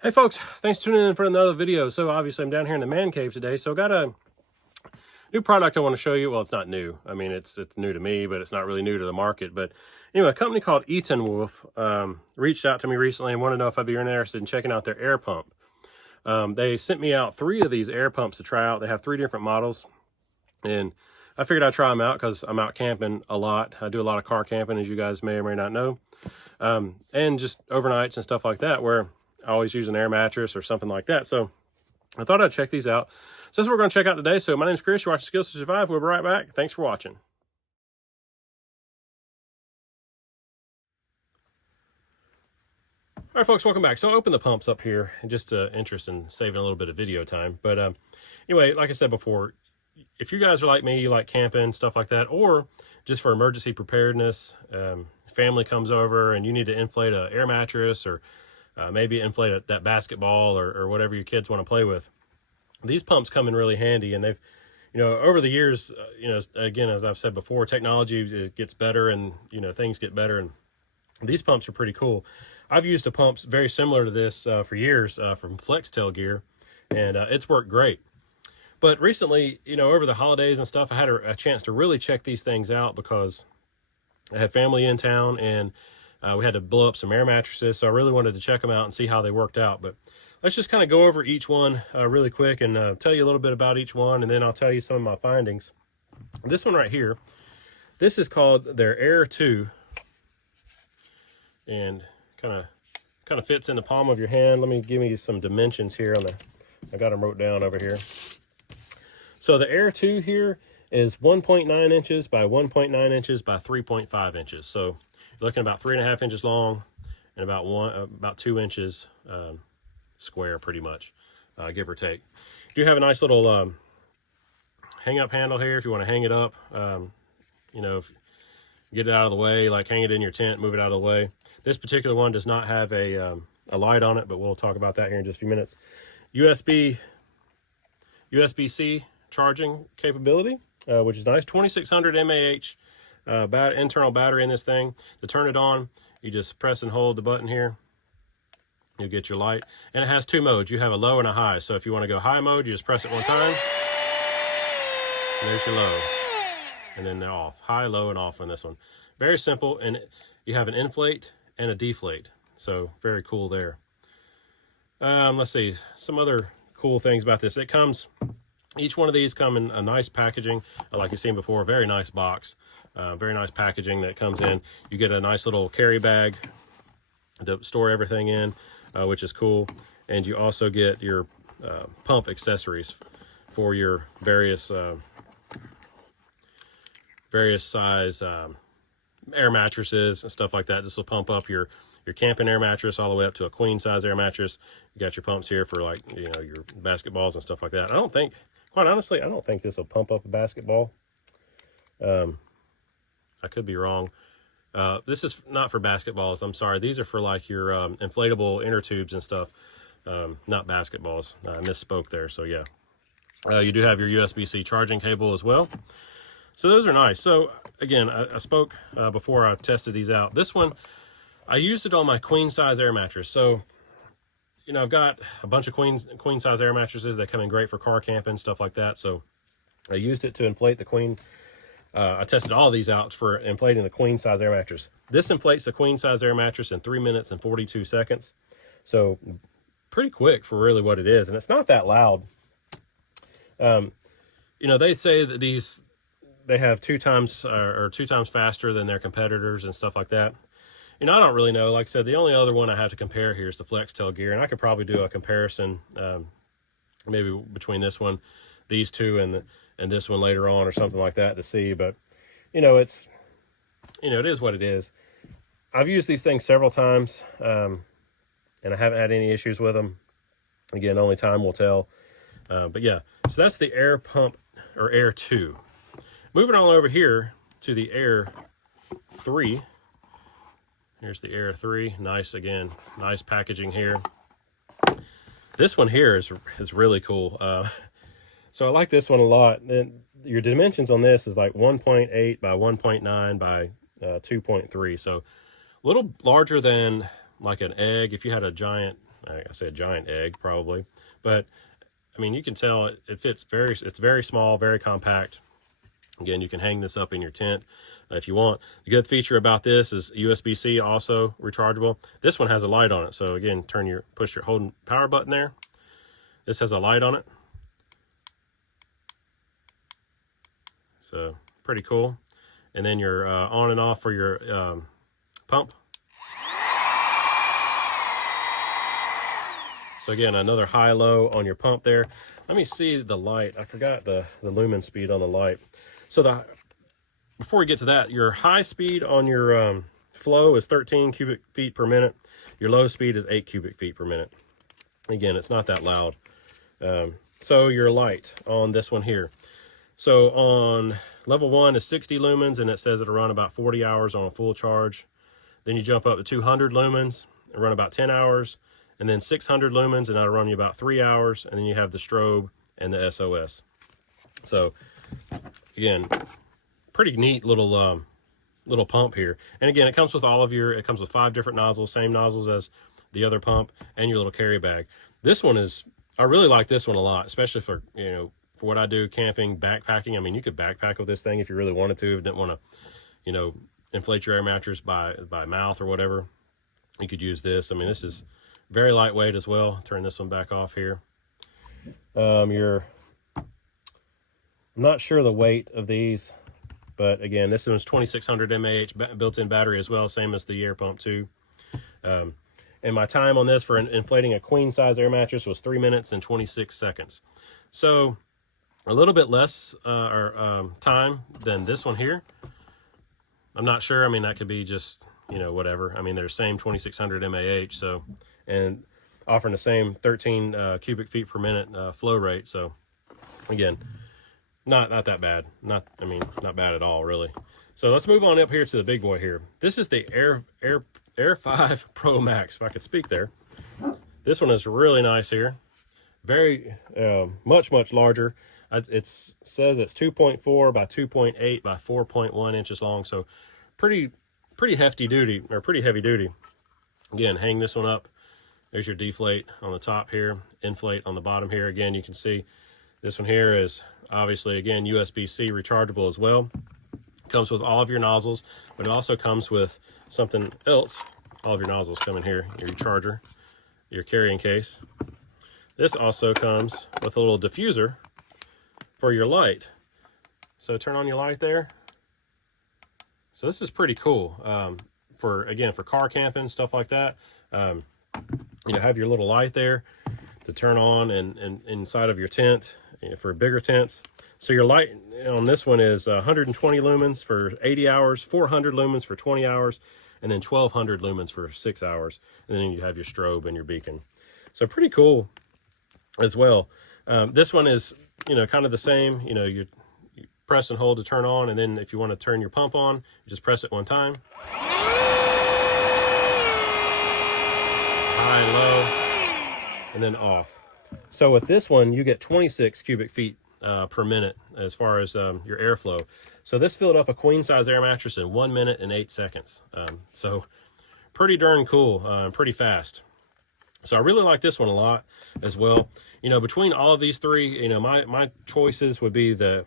Hey folks, thanks for tuning in for another video. So obviously I'm down here in the man cave today. So I got a new product I want to show you. Well, it's not new. I mean, it's new to me, but it's not really new to the market. But anyway, a company called Etenwolf reached out to me recently and wanted to know if I'd be interested in checking out their air pump. They sent me out 3 of these air pumps to try out. They have 3 different models, and I figured I'd try them out because I'm out camping a lot. I do a lot of car camping, as you guys may or may not know, and just overnights and stuff like that, where I always use an air mattress or something like that. So I thought I'd check these out. So that's what we're going to check out today. So my name's Chris. You're watching Skills to Survive. We'll be right back. Thanks for watching. All right, folks, welcome back. So I opened the pumps up here, just interest in saving a little bit of video time. But anyway, like I said before, if you guys are like me, you like camping, stuff like that, or just for emergency preparedness, family comes over and you need to inflate an air mattress, or maybe inflate that basketball or whatever your kids want to play with. These pumps come in really handy, and they've, over the years, again, as I've said before, technology gets better, and, things get better, and these pumps are pretty cool. I've used a pump very similar to this for years from Flextail Gear, and it's worked great. But recently, over the holidays and stuff, I had a chance to really check these things out because I had family in town, and we had to blow up some air mattresses, so I really wanted to check them out and see how they worked out. But let's just kind of go over each one really quick and tell you a little bit about each one, and then I'll tell you some of my findings. This one right here, this is called their Air 2, and kind of fits in the palm of your hand. Let me give you some dimensions here I got them wrote down over here. So the Air 2 here is 1.9 inches by 1.9 inches by 3.5 inches. So you're looking about 3.5 inches long and about 2 inches square, pretty much, give or take. You do have a nice little hang up handle here if you want to hang it up. Get it out of the way, like hang it in your tent, move it out of the way. This particular one does not have a light on it, but we'll talk about that here in just a few minutes. USB-C charging capability, which is nice. 2600 mAh internal battery in this thing. To turn it on, you just press and hold the button here. You'll get your light. And it has 2 modes. You have a low and a high. So if you want to go high mode, you just press it one time. And there's your low. And then they're off. High, low, and off on this one. Very simple. And you have an inflate and a deflate. So very cool there. Let's see. Some other cool things about this. Each one of these come in a nice packaging, like you've seen before, a very nice box, very nice packaging that comes in. You get a nice little carry bag to store everything in, which is cool. And you also get your pump accessories for your various size air mattresses and stuff like that. This will pump up your camping air mattress all the way up to a queen size air mattress. You got your pumps here for, like, your basketballs and stuff like that. Quite honestly, I don't think this will pump up a basketball. I could be wrong. This is not for basketballs. I'm sorry. These are for, like, your inflatable inner tubes and stuff. Not basketballs. I misspoke there. So yeah, you do have your USB-C charging cable as well. So those are nice. So again, I spoke before I tested these out. This one, I used it on my queen size air mattress. So, I've got a bunch of queen size air mattresses that come in great for car camping, stuff like that. So I used it to inflate the queen. I tested all of these out for inflating the queen size air mattress. This inflates the queen size air mattress in 3 minutes and 42 seconds. So pretty quick for really what it is. And it's not that loud. They say that they have 2 times faster than their competitors and stuff like that. I don't really know. Like I said, the only other one I have to compare here is the Flextail Gear, and I could probably do a comparison maybe between these two and this one later on or something like that to see. But it is what it is. I've used these things several times, and I haven't had any issues with them. Again, only time will tell. But yeah, so that's the Air Pump, or Air 2. Moving on over here to the Air 3. Here's the Air 3. Nice, again, nice packaging here. This one here is really cool. So I like this one a lot. And your dimensions on this is like 1.8 by 1.9 by 2.3. So a little larger than like an egg. If you had a giant I said giant egg probably, but I mean, you can tell it fits it's very small, very compact. Again, you can hang this up in your tent if you want. The good feature about this is USB-C, also rechargeable. This one has a light on it. So again, push your holding power button there. This has a light on it. So pretty cool. And then you're on and off for your pump. So again, another high-low on your pump there. Let me see the light. I forgot the lumen speed on the light. So before we get to that, your high speed on your flow is 13 cubic feet per minute. Your low speed is 8 cubic feet per minute. Again, it's not that loud. So your light on this one here. So on level 1 is 60 lumens, and it says it'll run about 40 hours on a full charge. Then you jump up to 200 lumens and run about 10 hours. And then 600 lumens, and that'll run you about 3 hours. And then you have the strobe and the SOS. So again, pretty neat little little pump here. And again, it comes with it comes with 5 different nozzles, same nozzles as the other pump, and your little carry bag. This one I really like this one a lot, especially for, for what I do, camping, backpacking. I mean, you could backpack with this thing if you really wanted to, didn't want to, inflate your air mattress by mouth or whatever. You could use this. I mean, this is very lightweight as well. Turn this one back off here. I'm not sure the weight of these, but again, this one's 2600 mAh built-in battery as well, same as the air pump too. And my time on this for inflating a queen size air mattress was 3 minutes and 26 seconds. So a little bit less time than this one here. I'm not sure. I mean, that could be just, whatever. I mean, they're same 2600 mAh, so, and offering the same 13 cubic feet per minute flow rate. So again, not that bad. Not bad at all, really. So let's move on up here to the big boy here. This is the Air 5 Pro Max, if I could speak there. This one is really nice here. Very, much larger. It says it's 2.4 by 2.8 by 4.1 inches long. So pretty hefty duty, or pretty heavy duty. Again, hang this one up. There's your deflate on the top here, inflate on the bottom here. Again, you can see this one here is obviously, again, USB-C rechargeable as well. Comes with all of your nozzles, but it also comes with something else. All of your nozzles come in here, your charger, your carrying case. This also comes with a little diffuser for your light. So turn on your light there. So this is pretty cool. For car camping, stuff like that. Have your little light there to turn on and inside of your tent for bigger tents. So your light on this one is 120 lumens for 80 hours, 400 lumens for 20 hours, and then 1200 lumens for 6 hours. And then you have your strobe and your beacon. So pretty cool as well. This one is, kind of the same. You press and hold to turn on, and then if you want to turn your pump on, you just press it one time. High and low, and then off. So with this one, you get 26 cubic feet per minute as far as your airflow. So this filled up a queen size air mattress in 1 minute and 8 seconds. So pretty darn cool, pretty fast. So I really like this one a lot as well. Between all of these three, my choices would be the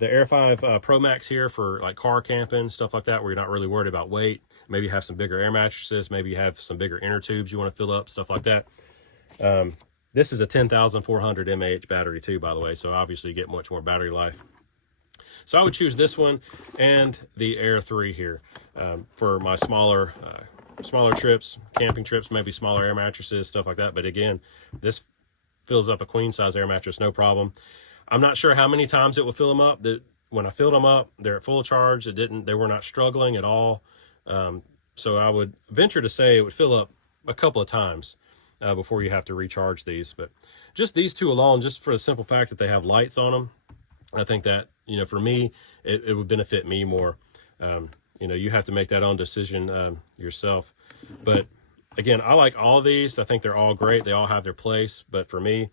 Air 5 Pro Max here for like car camping, stuff like that, where you're not really worried about weight. Maybe you have some bigger air mattresses, maybe you have some bigger inner tubes you want to fill up, stuff like that. This is a 10,400 mAh battery too, by the way, so obviously you get much more battery life. So I would choose this one and the Air 3 here for my smaller trips, camping trips, maybe smaller air mattresses, stuff like that. But again, this fills up a queen size air mattress, no problem. I'm not sure how many times it will fill them up. When I filled them up, they're at full charge. They were not struggling at all. So I would venture to say it would fill up a couple of times before you have to recharge these. But just these two alone, just for the simple fact that they have lights on them, I think that, for me, it would benefit me more. You have to make that own decision yourself. But again, I like all of these. I think they're all great. They all have their place. But for me,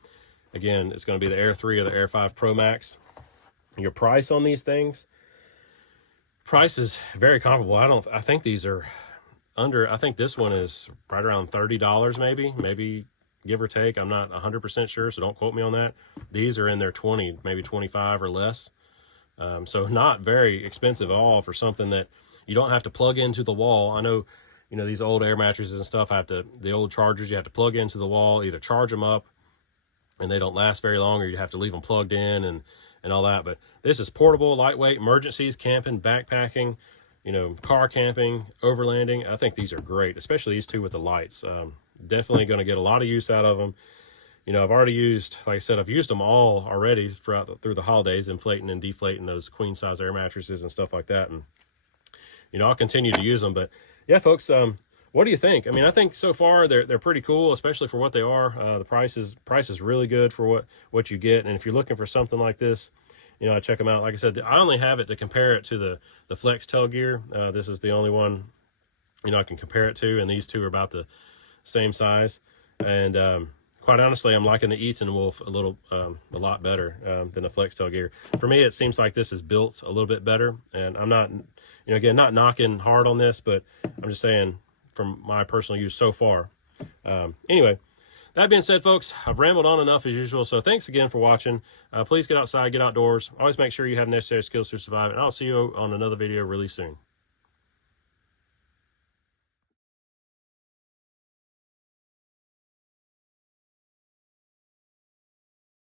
again, it's going to be the Air 3 or the Air 5 Pro Max. Your price on these things, price is very comparable. I think these are under, I think this one is right around $30 maybe give or take. I'm not 100% sure, so don't quote me on that. These are in their 20, maybe 25 or less. So not very expensive at all for something that you don't have to plug into the wall. I know, you know, these old air mattresses and stuff the old chargers, you have to plug into the wall, either charge them up and they don't last very long, or you have to leave them plugged in and all that. But this is portable, lightweight, emergencies, camping, backpacking, you know, car camping, overlanding. I think these are great, especially these two with the lights. Definitely going to get a lot of use out of them. You know, I've already used, like I said, I've used them all already through the holidays, inflating and deflating those queen size air mattresses and stuff like that. And, you know, I'll continue to use them. But yeah, folks, what do you think? I mean, I think so far they're pretty cool, especially for what they are. The price is really good for what you get. And if you're looking for something like this, you know, I check them out. Like I said, I only have it to compare it to the Flex Tail gear. This is the only one, you know, I can compare it to, and these two are about the same size. And quite honestly, I'm liking the Etenwolf a lot better than the Flex Tail gear. For me, it seems like this is built a little bit better. And I'm not, you know, again, not knocking hard on this, but I'm just saying from my personal use so far. Anyway, that being said, folks, I've rambled on enough as usual. So thanks again for watching. Please get outside, get outdoors. Always make sure you have necessary skills to survive. And I'll see you on another video really soon.